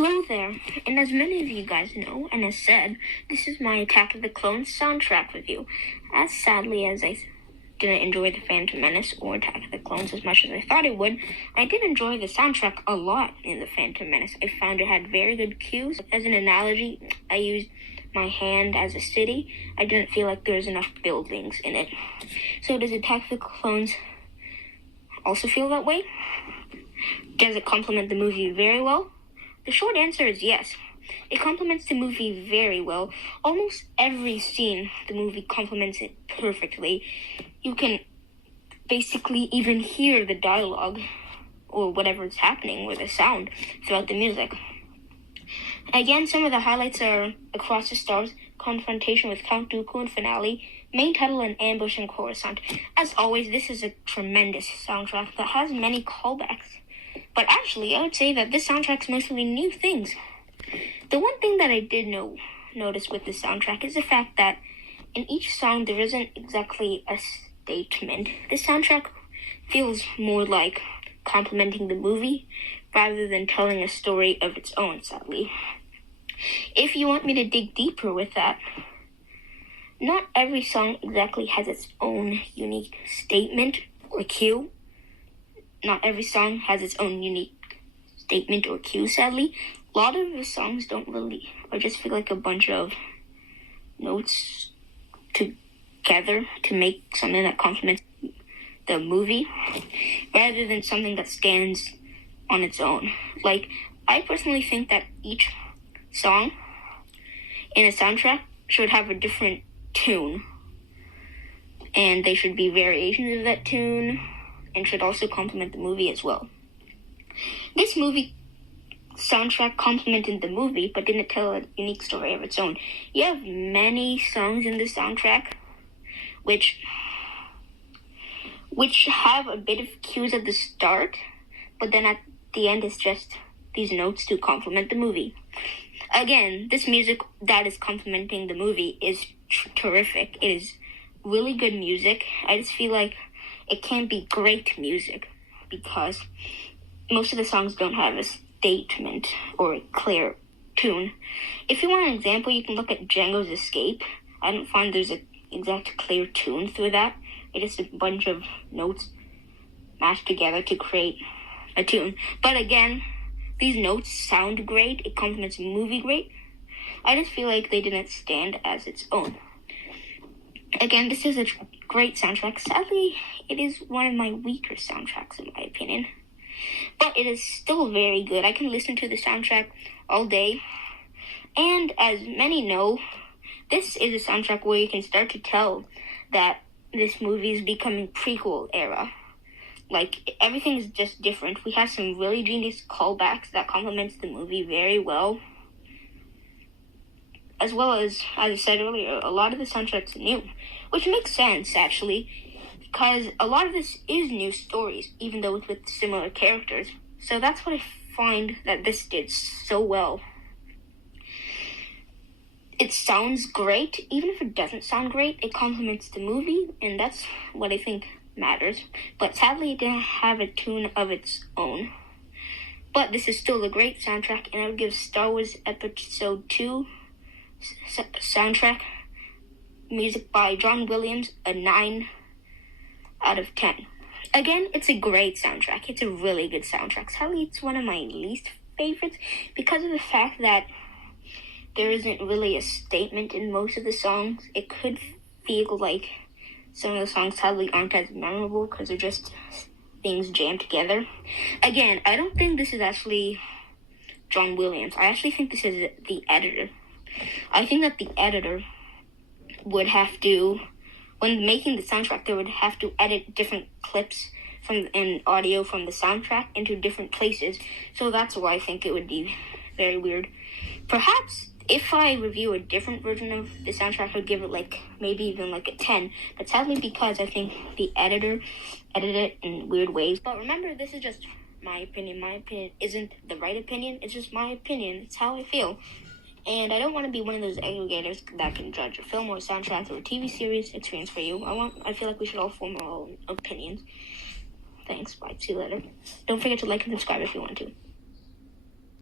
Hello there, and as many of you guys know, and as said, this is my Attack of the Clones soundtrack review. As sadly as I didn't enjoy The Phantom Menace or Attack of the Clones as much as I thought I would, I did enjoy the soundtrack a lot in The Phantom Menace. I found it had very good cues. As an analogy, I used my hand as a city. I didn't feel like there was enough buildings in it. So does Attack of the Clones also feel that way? Does it complement the movie very well? The short answer is yes. It complements the movie very well. Almost every scene, the movie complements it perfectly. You can basically even hear the dialogue or whatever is happening with the sound throughout the music. Again, some of the highlights are Across the Stars, confrontation with Count Dooku and finale, main title and ambush in Coruscant. As always, this is a tremendous soundtrack that has many callbacks. But actually, I would say that this soundtrack's mostly new things. The one thing that I did notice with this soundtrack is the fact that in each song there isn't exactly a statement. This soundtrack feels more like complementing the movie rather than telling a story of its own, sadly. If you want me to dig deeper with that, not every song exactly has its own unique statement or cue. Not every song has its own unique statement or cue, sadly. A lot of the songs don't really, or just feel like a bunch of notes together to make something that complements the movie, rather than something that stands on its own. Like, I personally think that each song in a soundtrack should have a different tune, and they should be variations of that tune, and should also complement the movie as well. This movie soundtrack complemented the movie, but didn't tell a unique story of its own. You have many songs in the soundtrack, which have a bit of cues at the start, but then at the end it's just these notes to complement the movie. Again, this music that is complementing the movie is terrific. It is really good music. I just feel like it can't be great music because most of the songs don't have a statement or a clear tune. If you want an example, you can look at Django's Escape. I don't find there's an exact clear tune through that. It's just a bunch of notes mashed together to create a tune. But again, these notes sound great. It complements the movie great. I just feel like they didn't stand as its own. Again, this is a great soundtrack. Sadly, it is one of my weaker soundtracks in my opinion. But it is still very good. I can listen to the soundtrack all day. And as many know, this is a soundtrack where you can start to tell that this movie is becoming prequel era. Like, everything is just different. We have some really genius callbacks that complements the movie very well. As well as I said earlier, a lot of the soundtrack's new, which makes sense, actually, because a lot of this is new stories, even though it's with similar characters. So that's what I find that this did so well. It sounds great. Even if it doesn't sound great, it complements the movie, and that's what I think matters. But sadly, it didn't have a tune of its own. But this is still a great soundtrack, and I would give Star Wars Episode 2 soundtrack music by John Williams a 9 out of 10. Again, it's a great soundtrack. It's a really good soundtrack. Sadly, it's one of my least favorites because of the fact that there isn't really a statement in most of the songs. It could feel like some of the songs sadly aren't as memorable because they're just things jammed together. Again, I don't think this is actually John Williams. I actually think this is the editor. I think that the editor would have to, when making the soundtrack, they would have to edit different clips and audio from the soundtrack into different places. So that's why I think it would be very weird. Perhaps if I review a different version of the soundtrack, I'd give it maybe even a 10. But sadly, because I think the editor edited it in weird ways. But remember, this is just my opinion. My opinion isn't the right opinion. It's just my opinion. It's how I feel. And I don't want to be one of those aggregators that can judge a film or a soundtrack or a TV series experience for you. I feel like we should all form our own opinions. Thanks. Bye. See you later. Don't forget to like and subscribe if you want to.